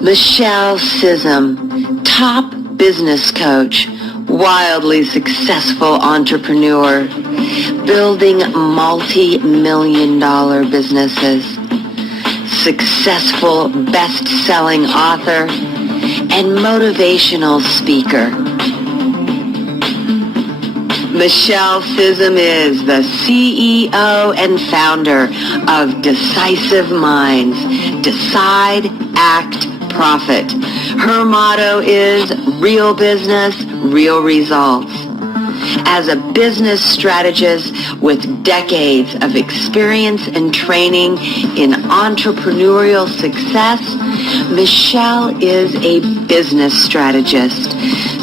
Michele Scism, top business coach, wildly successful entrepreneur, building multi-million-dollar businesses, successful best-selling author, and motivational speaker. Michele Scism is the CEO and founder of Decisive Minds, Decide, Act, Profit. Her motto is real business, real results. As a business strategist with decades of experience and training in entrepreneurial success, Michele is a business strategist.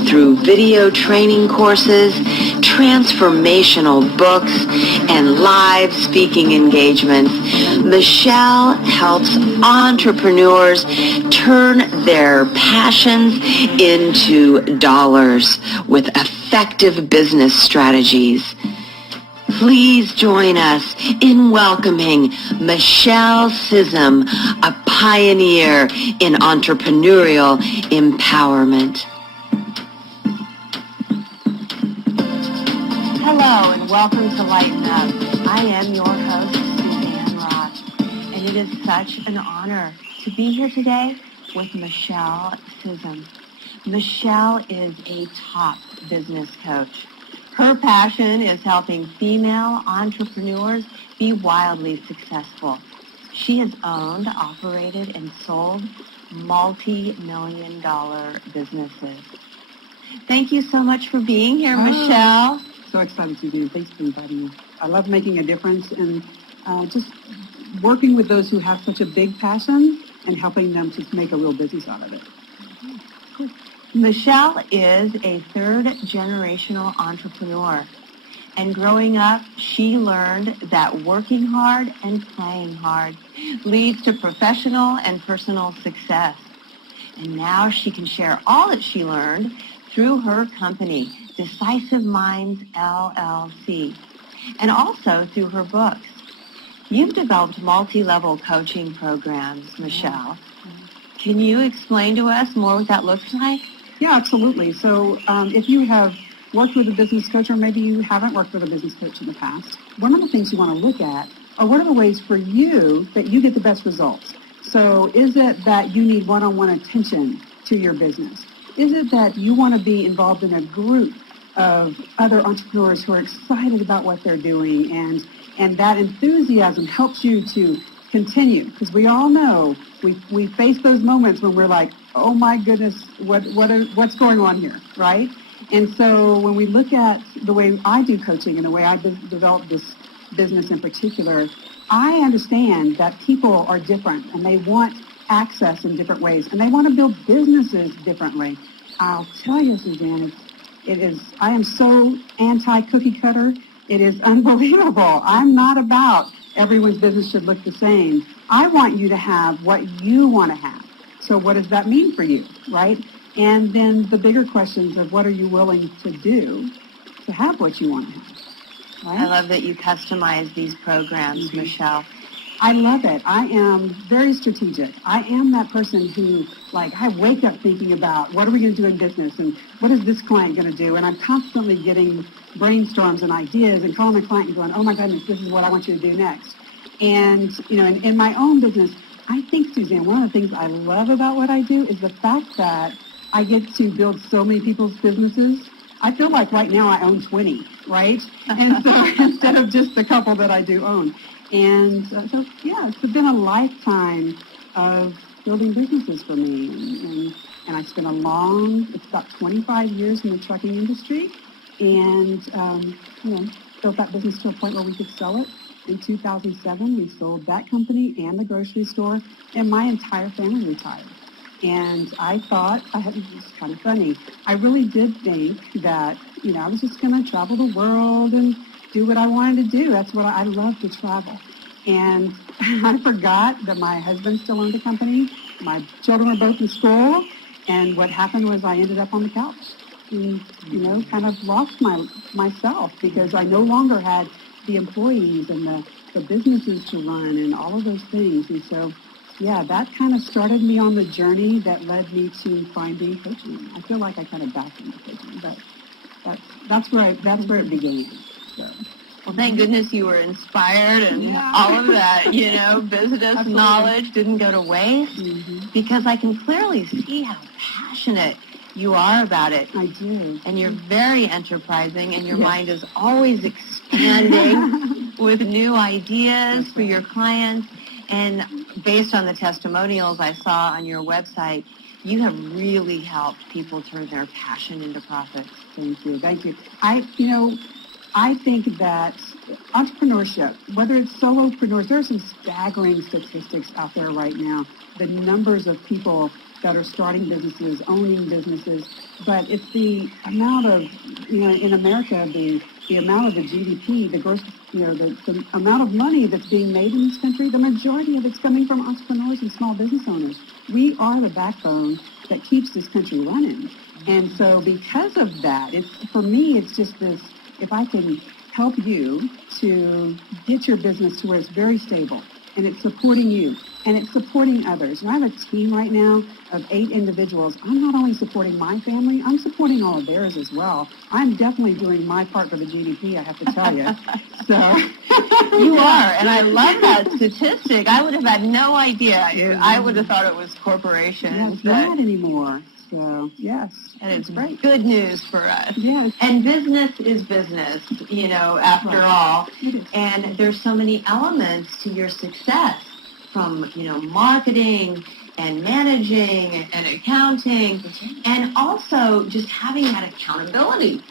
Through video training courses, transformational books, and live speaking engagements, Michele helps entrepreneurs turn their passions into dollars with effective business strategies. Please join us in welcoming Michele Scism, a pioneer in entrepreneurial empowerment. Hello and welcome to LightenUp. I am your host, Suzanne Rock, and it is such an honor to be here today with Michele Scism. Michele is a top business coach. Her passion is helping female entrepreneurs be wildly successful. She has owned, operated, and sold multi-million-dollar businesses. Thank you so much for being here, Michele. So excited to do. Thanks for inviting me. I love making a difference and just working with those who have such a big passion and helping them to make a real business out of it. Michele is a third-generational entrepreneur. And growing up, she learned that working hard and playing hard leads to professional and personal success. And now she can share all that she learned through her company, Decisive Minds, LLC, and also through her books. You've developed multi-level coaching programs, Michele. Can you explain to us more what that looks like? Yeah, absolutely. So if you have worked with a business coach or maybe you haven't worked with a business coach in the past, one of the things you want to look at are what are the ways for you that you get the best results. So is it that you need one-on-one attention to your business? Is it that you want to be involved in a group of other entrepreneurs who are excited about what they're doing and that enthusiasm helps you to continue? Because we all know we face those moments when we're like, oh my goodness, what's going on here, right? And so when we look at the way I do coaching and the way I develop this business in particular, I understand that people are different and they want access in different ways and they want to build businesses differently. I'll tell you, Suzanne, I am so anti-cookie cutter. It is unbelievable. I'm not about everyone's business should look the same. I want you to have what you want to have. So what does that mean for you, right? And then the bigger questions of what are you willing to do to have what you want to have, right? I love that you customize these programs, Michele. I love it. I am very strategic. I am that person who, I wake up thinking about what are we going to do in business and what is this client going to do? And I'm constantly getting brainstorms and ideas and calling my client and going, oh my goodness, this is what I want you to do next. And, in my own business, I think, Suzanne, one of the things I love about what I do is the fact that I get to build so many people's businesses. I feel like right now I own 20, right? And so instead of just the couple that I do own. And so, it's been a lifetime of building businesses for me. And I spent it's about 25 years in the trucking industry. And, built that business to a point where we could sell it. In 2007, we sold that company and the grocery store, and my entire family retired. And I thought, it's kind of funny, I really did think that, I was just going to travel the world and do what I wanted to do. That's what I love to travel. And I forgot that my husband still owned the company. My children were both in school. And what happened was I ended up on the couch and, kind of lost myself because I no longer had the employees and the businesses to run and all of those things. And so that kind of started me on the journey that led me to finding coaching. I feel like I kind of backed into coaching, but that's where it began. So. Well, thank goodness you were inspired and all of that, business Absolutely. knowledge didn't go to waste, because I can clearly see how passionate you are about it. I do. And you're very enterprising, and your mind is always expanding with new ideas for your clients. And based on the testimonials I saw on your website, you have really helped people turn their passion into profits. Thank you. I think that entrepreneurship, whether it's solopreneurs, there are some staggering statistics out there right now. The numbers of people that are starting businesses, owning businesses, but it's the amount of, in America, the amount of the GDP, the gross, the amount of money that's being made in this country, the majority of it's coming from entrepreneurs and small business owners. We are the backbone that keeps this country running. And so because of that, for me, it's just this, if I can help you to get your business to where it's very stable and it's supporting you and it's supporting others. And I have a team right now of 8 individuals. I'm not only supporting my family, I'm supporting all of theirs as well. I'm definitely doing my part for the GDP, I have to tell you. So you are, and I love that statistic. I would have had no idea. I would have thought it was corporations. Yeah, it's not anymore. So, yes. And it's good news for us. Yes. And business is business, after all. And there's so many elements to your success, from, marketing and managing and accounting, and also just having that accountability.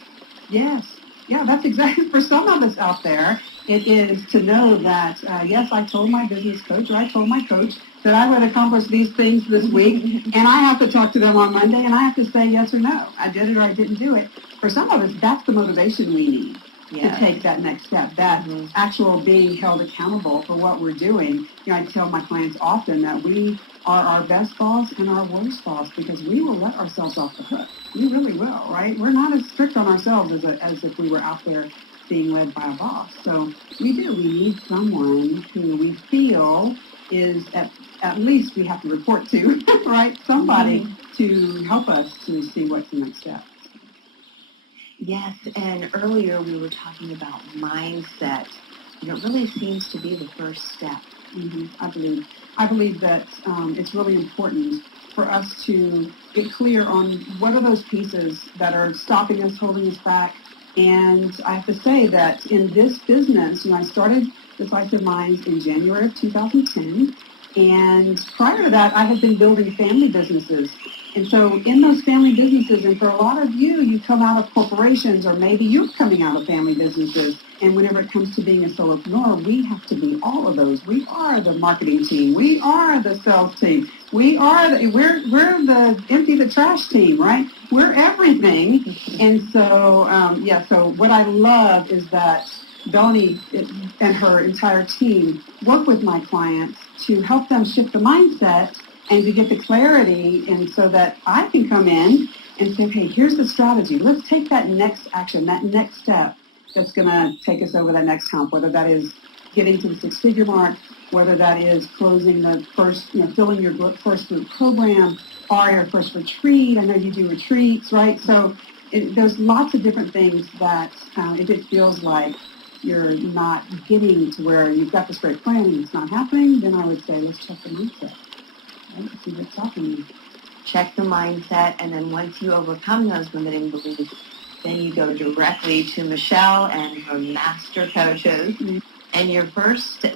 Yes. Yeah, that's exactly, for some of us out there, it is to know that, yes, I told my business coach, or I told my coach that I would accomplish these things this week, and I have to talk to them on Monday, and I have to say yes or no. I did it or I didn't do it. For some of us, that's the motivation we need to take that next step, that actual being held accountable for what we're doing. I tell my clients often that we are our best boss and our worst boss, because we will let ourselves off the hook. We really will, right? We're not as strict on ourselves as if we were out there being led by a boss. So we need someone who we feel is at least we have to report to, right? Somebody to help us to see what's the next step. Yes, and earlier we were talking about mindset. It really seems to be the first step. I believe that it's really important for us to get clear on what are those pieces that are stopping us, holding us back. And I have to say that in this business, I started Decisive Minds in January of 2010. And prior to that, I had been building family businesses. And so in those family businesses, and for a lot of you come out of corporations, or maybe you're coming out of family businesses. And whenever it comes to being a solopreneur, we have to be all of those. We are the marketing team. We are the sales team. We're the empty the trash team, right? We're everything. And so, so what I love is that Donnie and her entire team work with my clients to help them shift the mindset and to get the clarity, and so that I can come in and say, hey, here's the strategy. Let's take that next action, that next step that's going to take us over that next hump, whether that is getting to the 6-figure mark, whether that is closing the first, filling your first group program, or your first retreat. I know you do retreats, right? So there's lots of different things that if it feels like you're not getting to where you've got this great plan and it's not happening, then I would say let's check the mindset. Right? See what's stopping you. Check the mindset, and then once you overcome those limiting beliefs, then you go directly to Michele and her master coaches. And your first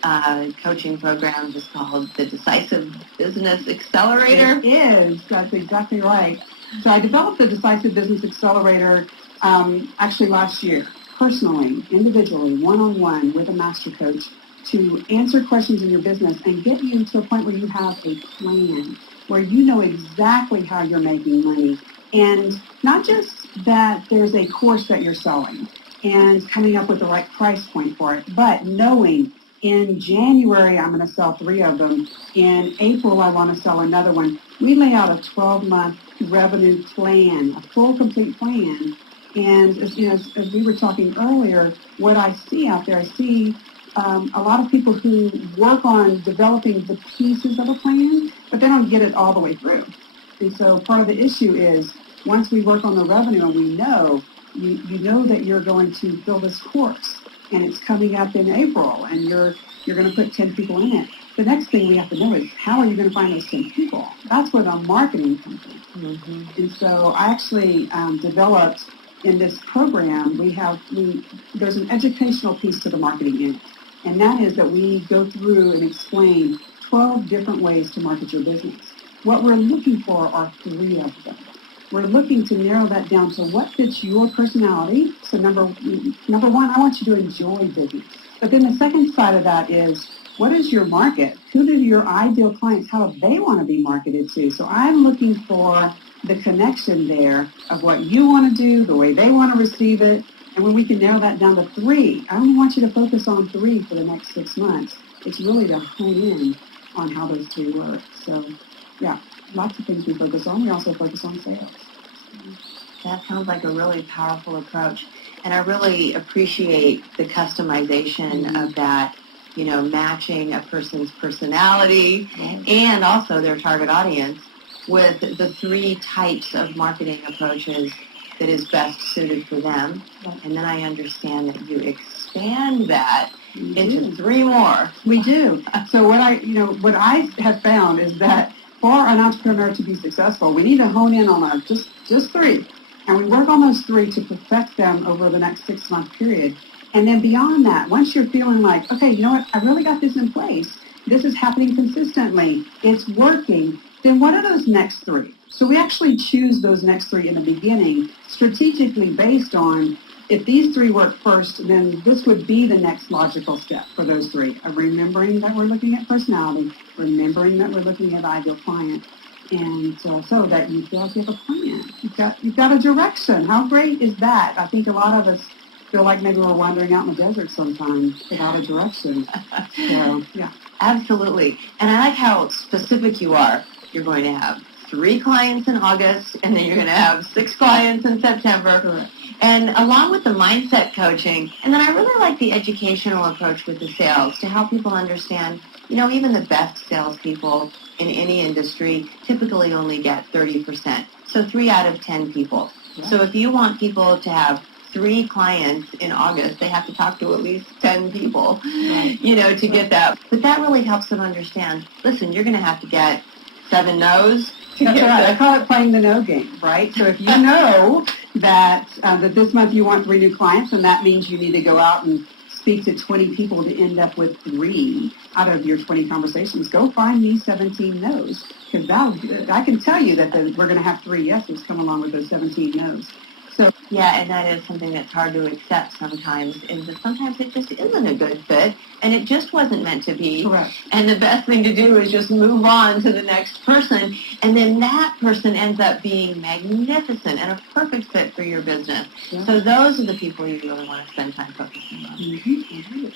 coaching program is called the Decisive Business Accelerator. It is. That's exactly right. So I developed the Decisive Business Accelerator actually last year, personally, individually, one-on-one with a master coach, to answer questions in your business and get you to a point where you have a plan, where you know exactly how you're making money. And not just that there's a course that you're selling and coming up with the right price point for it, but knowing in January I'm going to sell 3 of them. In April I want to sell another one. We lay out a 12-month revenue plan, a full, complete plan. And as we were talking earlier, what I see out there, I see a lot of people who work on developing the pieces of a plan, but they don't get it all the way through. And so part of the issue is once we work on the revenue and we know, you know that you're going to fill this course and it's coming up in April and you're going to put 10 people in it. The next thing we have to know is how are you going to find those 10 people? That's where the marketing comes in. Mm-hmm. And so I actually developed in this program, there's an educational piece to the marketing in it. And that is that we go through and explain 12 different ways to market your business. What we're looking for are 3 of them. We're looking to narrow that down to what fits your personality. So number one, I want you to enjoy business. But then the second side of that is, what is your market? Who do your ideal clients, how do they want to be marketed to? So I'm looking for the connection there of what you want to do, the way they want to receive it. And when we can narrow that down to 3, I only want you to focus on 3 for the next 6 months. It's really to hone in on how those 3 work. So, yeah, lots of things we focus on. We also focus on sales. That sounds like a really powerful approach. And I really appreciate the customization of that, matching a person's personality and also their target audience with the 3 types of marketing approaches that is best suited for them. And then I understand that you expand that into 3 more. We do. So what I have found is that for an entrepreneur to be successful, we need to hone in on just 3. And we work on those 3 to perfect them over the next 6-month period. And then beyond that, once you're feeling like, okay, you know what, I really got this in place, this is happening consistently, it's working, then what are those next 3? So we actually choose those next 3 in the beginning strategically based on if these 3 work first, then this would be the next logical step for those 3. Of remembering that we're looking at personality, remembering that we're looking at ideal client, and so that you feel like you have a plan. You've got a direction. How great is that? I think a lot of us feel like maybe we're wandering out in the desert sometimes without a direction. So, yeah. Absolutely. And I like how specific you are. You're going to have 3 clients in August, and then you're going to have 6 clients in September. Correct. And along with the mindset coaching, and then I really like the educational approach with the sales to help people understand, even the best salespeople in any industry typically only get 30%. So 3 out of 10 people. Yeah. So if you want people to have 3 clients in August, they have to talk to at least 10 people, to get that. But that really helps them understand, listen, you're going to have to get 7 no's. That's right. I call it playing the no game, right? So if you know that this month you want 3 new clients, and that means you need to go out and speak to 20 people to end up with 3 out of your 20 conversations, go find me 17 no's. Because I can tell you that we're going to have 3 yeses come along with those 17 no's. So, yeah, and that is something that's hard to accept sometimes, is that sometimes it just isn't a good fit, and it just wasn't meant to be. Correct. And the best thing to do is just move on to the next person, and then that person ends up being magnificent and a perfect fit for your business. Yeah. So those are the people you really want to spend time focusing on. Mm-hmm.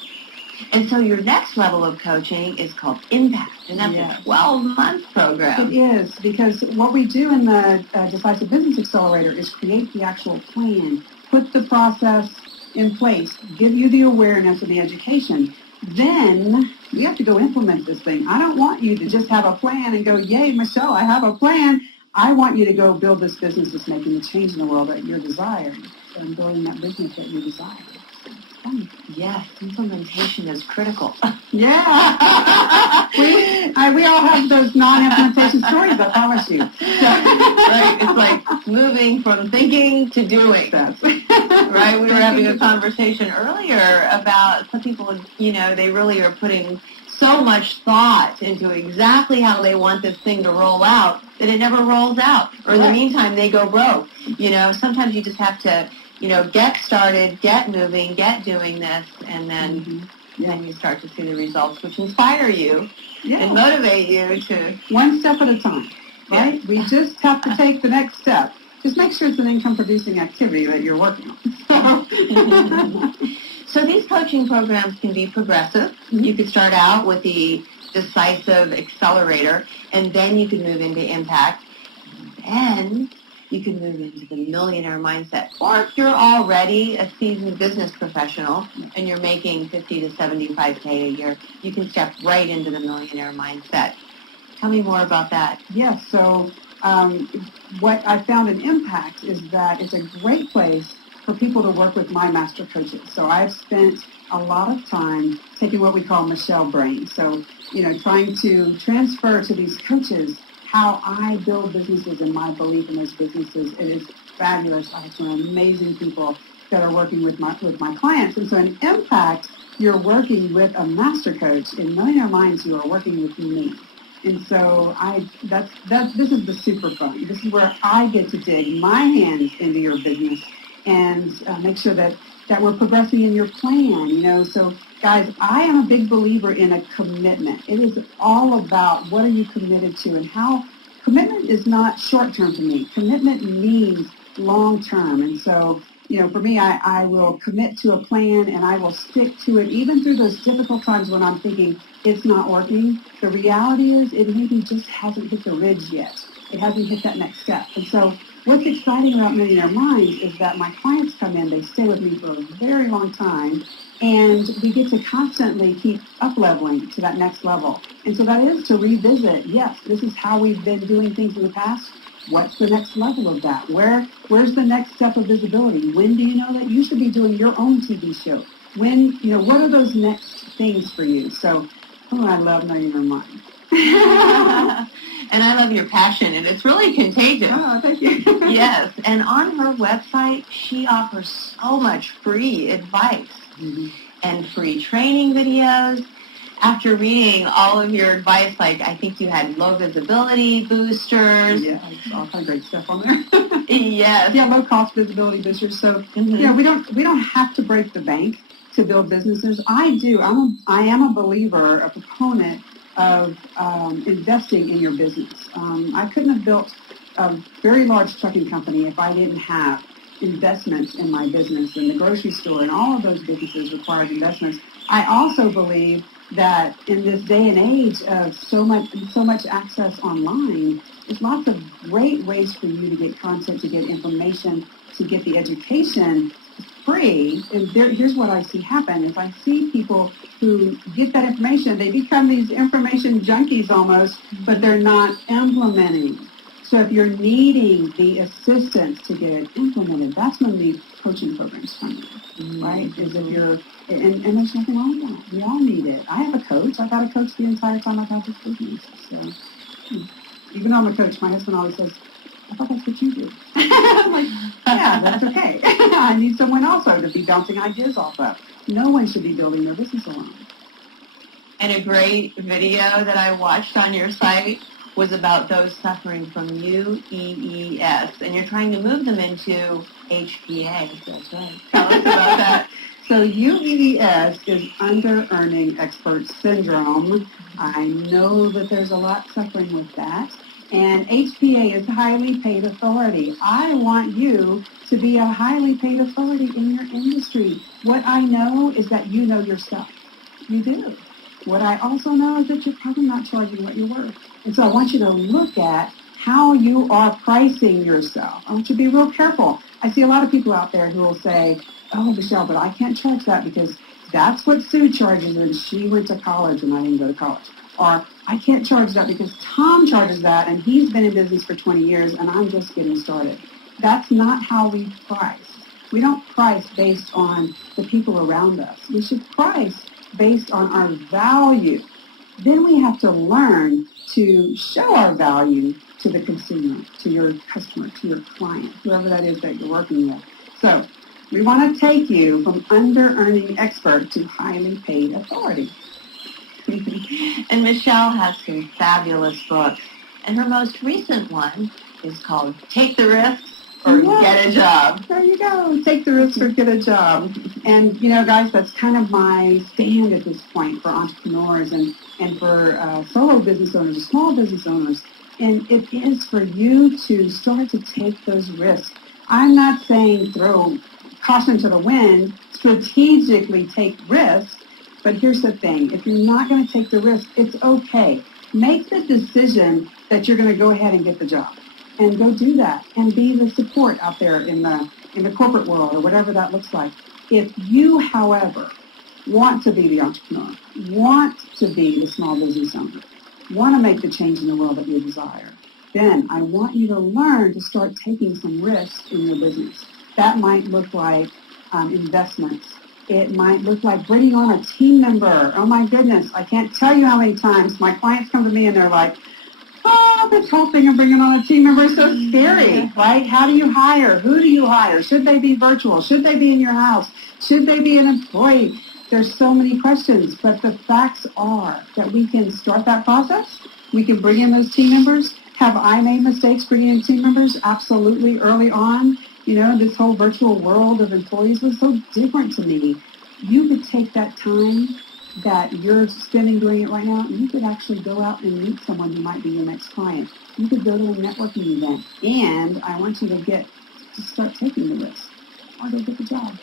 And so your next level of coaching is called Impact, and that's a 12-month program. It is, because what we do in the Decisive Business Accelerator is create the actual plan, put the process in place, give you the awareness and the education. Then we have to go implement this thing. I don't want you to just have a plan and go, yay, Michelle, I have a plan. I want you to go build this business that's making the change in the world that you're desiring, and building that business that you desire. Yes, implementation is critical. Yeah. we all have those non-implementation stories, I promise you. Right? It's like moving from thinking to doing. Right? We were having a conversation earlier about some people, they really are putting so much thought into exactly how they want this thing to roll out that it never rolls out. Or in the meantime, they go broke. Sometimes you just have to get started, get moving, get doing this, and then then you start to see the results, which inspire you and motivate you to... One step at a time, right? Yeah. We just have to take the next step. Just make sure it's an income-producing activity that you're working on. So these coaching programs can be progressive. Mm-hmm. You could start out with the Decisive Accelerator, and then you can move into Impact. And you can move into the millionaire mindset. Or if you're already a seasoned business professional and you're making 50 to 75K a year, you can step right into the millionaire mindset. Tell me more about that. Yes, so what I found in Impact is that it's a great place for people to work with my master coaches. So I've spent a lot of time taking what we call Michele brain. So, trying to transfer to these coaches how I build businesses and my belief in those businesses. It is fabulous. I have some amazing people that are working with my clients. And so in Impact, you're working with a master coach. In Millionaire Minds, you are working with me. And so this is the super fun. This is where I get to dig my hands into your business and make sure that we're progressing in your plan. So guys, I am a big believer in a commitment. It is all about what are you committed to, and how commitment is not short-term to me. Commitment means long-term. And so, for me, I will commit to a plan and I will stick to it even through those difficult times when I'm thinking it's not working. The reality is it maybe just hasn't hit the ridge yet. It hasn't hit that next step. And so what's exciting about Millionaire Minds is that my clients come in, they stay with me for a very long time, and we get to constantly keep up-leveling to that next level. And so that is to revisit, yes, this is how we've been doing things in the past. What's the next level of that? Where's the next step of visibility? When do you know that you should be doing your own TV show? When, what are those next things for you? So, I love Millionaire Minds. And I love your passion, and it's really contagious. Oh, thank you. Yes, and on her website, she offers so much free advice and free training videos. After reading all of your advice, I think you had low visibility boosters. Yeah, all kind of great stuff on there. Yes. Yeah, low cost visibility boosters. So we don't have to break the bank to build businesses. I am a believer, a proponent of investing in your business. I couldn't have built a very large trucking company if I didn't have investments in my business, and the grocery store and all of those businesses required investments. I also believe that in this day and age of so much access online, there's lots of great ways for you to get content, to get information, to get the education free. And here's what I see happen is I see people who get that information, they become these information junkies almost, but they're not implementing. So if you're needing the assistance to get it implemented, that's when the coaching programs come in, right? Is if you're, and there's nothing wrong with that. We all need it. I have a coach. I've had a coach the entire time I've had this business. So even though I'm a coach, my husband always says, I thought that's what you do. I'm like, yeah, that's okay. I need someone also to be bouncing ideas off of. No one should be building their business alone. And a great video that I watched on your site was about those suffering from UEES, and you're trying to move them into HPA. That's right. Tell us about that. So UEES is under-earning expert syndrome. I know that there's a lot suffering with that. And HPA is highly paid authority. I want you to be a highly paid authority in your industry. What I know is that you know your stuff. You do. What I also know is that you're probably not charging what you're worth. And so I want you to look at how you are pricing yourself. I want you to be real careful. I see a lot of people out there who will say, oh, Michele, but I can't charge that because that's what Sue charges and she went to college and I didn't go to college. Or I can't charge that because Tom charges that and he's been in business for 20 years and I'm just getting started. That's not how we price. We don't price based on the people around us. We should price based on our value. Then we have to learn to show our value to the consumer, to your customer, to your client, whoever that is that you're working with. So we want to take you from under-earning expert to highly paid authority. And Michele has some fabulous books. And her most recent one is called Take the Risk or Get a Job. There you go. Take the risk or get a job. And, guys, that's kind of my stand at this point for entrepreneurs and for solo business owners, small business owners. And it is for you to start to take those risks. I'm not saying throw caution to the wind, strategically take risks. But here's the thing. If you're not going to take the risk, it's okay. Make the decision that you're going to go ahead and get the job. and go do that and be the support out there in the corporate world or whatever that looks like. If you, however, want to be the entrepreneur, want to be the small business owner, want to make the change in the world that you desire, then I want you to learn to start taking some risks in your business. That might look like investments. It might look like bringing on a team member. Oh my goodness, I can't tell you how many times my clients come to me and they're like, oh, this whole thing of bringing on a team member is so scary, right? How do you hire? Who do you hire? Should they be virtual? Should they be in your house? Should they be an employee? There's so many questions, but the facts are that we can start that process. We can bring in those team members. Have I made mistakes bringing in team members? Absolutely, early on. You know, this whole virtual world of employees was so different to me. You could take that time that you're spending doing it right now, and you could actually go out and meet someone who might be your next client. You could go to a networking event, and I want you to start taking the risk, or go get the job.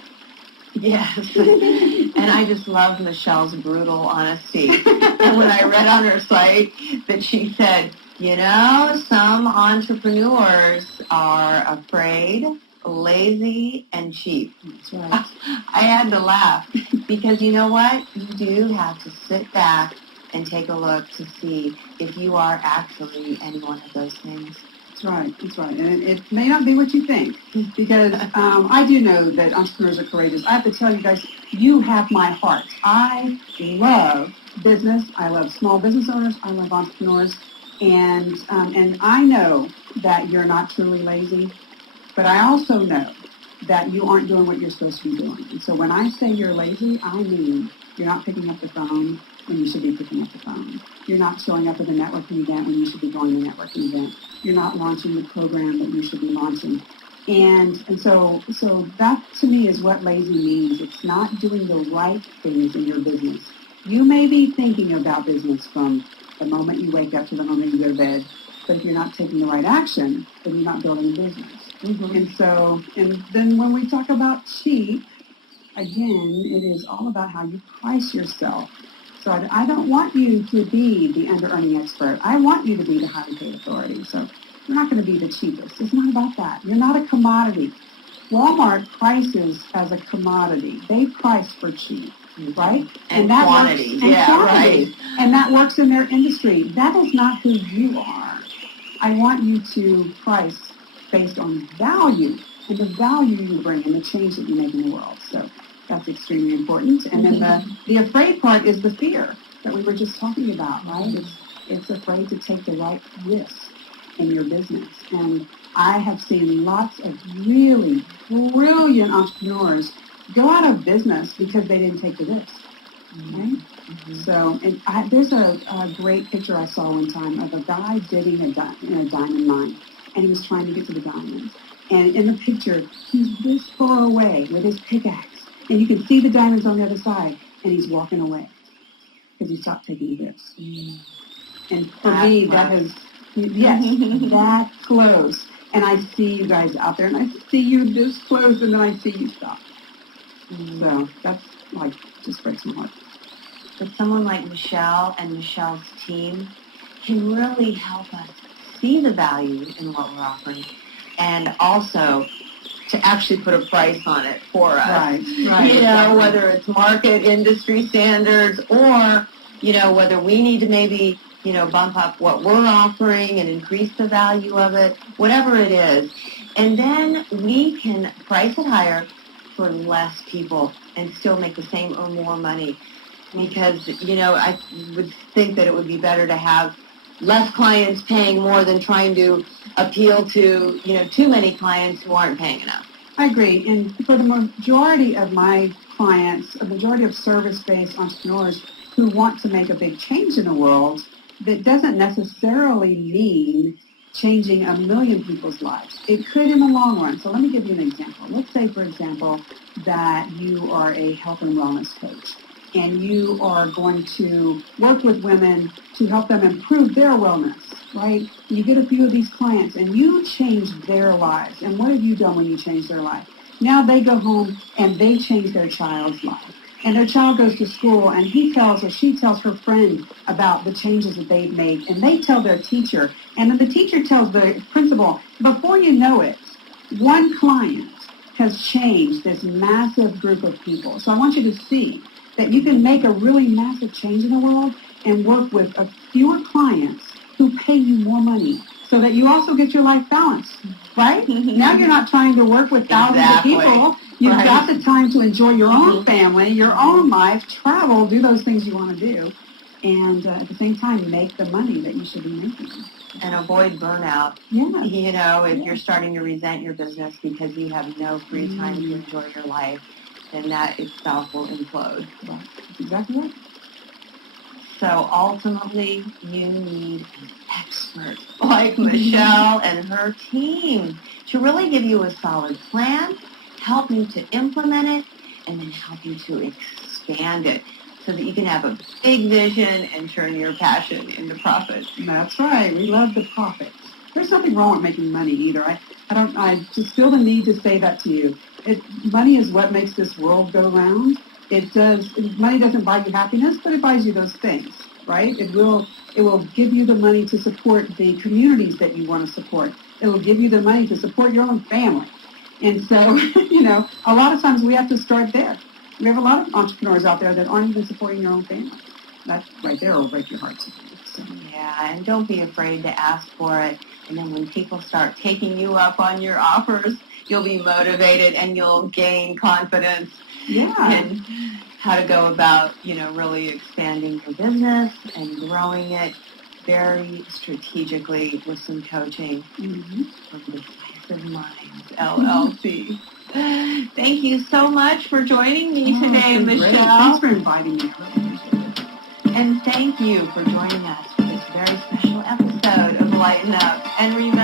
Yes, and I just love Michelle's brutal honesty. And when I read on her site that she said, you know, some entrepreneurs are afraid, lazy, and cheap. That's right. I had to laugh because you know what? You do have to sit back and take a look to see if you are actually any one of those things. That's right. And it may not be what you think, because I do know that entrepreneurs are courageous. I have to tell you guys, you have my heart. I love business. I love small business owners. I love entrepreneurs. And I know that you're not truly lazy, but I also know that you aren't doing what you're supposed to be doing. And so when I say you're lazy, I mean you're not picking up the phone when you should be picking up the phone. You're not showing up at the networking event when you should be going to the networking event. You're not launching the program that you should be launching. And so that to me is what lazy means. It's not doing the right things in your business. You may be thinking about business from the moment you wake up to the moment you go to bed, but if you're not taking the right action, then you're not building a business. Mm-hmm. And then when we talk about cheap, again, it is all about how you price yourself. So I don't want you to be the under-earning expert. I want you to be the highly paid authority. So you're not going to be the cheapest. It's not about that. You're not a commodity. Walmart prices as a commodity. They price for cheap, right? And that quantity. Right. And that works in their industry. That is not who you are. I want you to price based on value and the value you bring and the change that you make in the world. So that's extremely important. And then the afraid part is the fear that we were just talking about, right? It's afraid to take the right risk in your business. And I have seen lots of really brilliant entrepreneurs go out of business because they didn't take the risk, right? Mm-hmm. So there's a great picture I saw one time of a guy digging in a diamond mine, and he was trying to get to the diamonds. And in the picture, he's this far away with his pickaxe, and you can see the diamonds on the other side, and he's walking away because he stopped taking risks. And for me, that is, yes, that close. And I see you guys out there, and I see you this close, and then I see you stop. So that's like, just breaks my heart. But someone like Michele and Michelle's team can really help us see the value in what we're offering, and also to actually put a price on it for us. Right. You know, whether it's market, industry standards, or, you know, whether we need to maybe, you know, bump up what we're offering and increase the value of it, whatever it is. And then we can price it higher for less people and still make the same or more money. Because, you know, I would think that it would be better to have less clients paying more than trying to appeal to, you know, too many clients who aren't paying enough. I agree. And for the majority of my clients, a majority of service-based entrepreneurs who want to make a big change in the world, that doesn't necessarily mean changing 1 million people's lives. It could in the long run. So let me give you an example. Let's say, for example, that you are a health and wellness coach, and you are going to work with women to help them improve their wellness, right? You get a few of these clients, and you change their lives. And what have you done when you change their life? Now they go home, and they change their child's life. and their child goes to school, and he tells or she tells her friend about the changes that they've made, and they tell their teacher, and then the teacher tells the principal. Before you know it, one client has changed this massive group of people. So I want you to see that you can make a really massive change in the world and work with fewer clients who pay you more money so that you also get your life balance, right? Now you're not trying to work with thousands of people. You've got the time to enjoy your own family, your own life, travel, do those things you want to do, and at the same time make the money that you should be making. And avoid burnout. Yeah. You know, if you're starting to resent your business because you have no free time to enjoy your life, then that itself will implode. Right. That's exactly right. So ultimately, you need an expert like Michele and her team to really give you a solid plan, help you to implement it, and then help you to expand it so that you can have a big vision and turn your passion into profit. That's right. We love the profit. There's nothing wrong with making money either. I just feel the need to say that to you. Money is what makes this world go round. Money doesn't buy you happiness, but it buys you those things, right? It will give you the money to support the communities that you want to support. It will give you the money to support your own family. And so, a lot of times we have to start there. We have a lot of entrepreneurs out there that aren't even supporting their own family. That right there will break your heart. So. Yeah, and don't be afraid to ask for it. And then when people start taking you up on your offers, you'll be motivated and you'll gain confidence in how to go about, really expanding your business and growing it very strategically with some coaching from Decisive Minds, LLC. Thank you so much for joining me today, Michele. Great. Thanks for inviting me. And thank you for joining us for this very special episode of Lighten Up. And remember,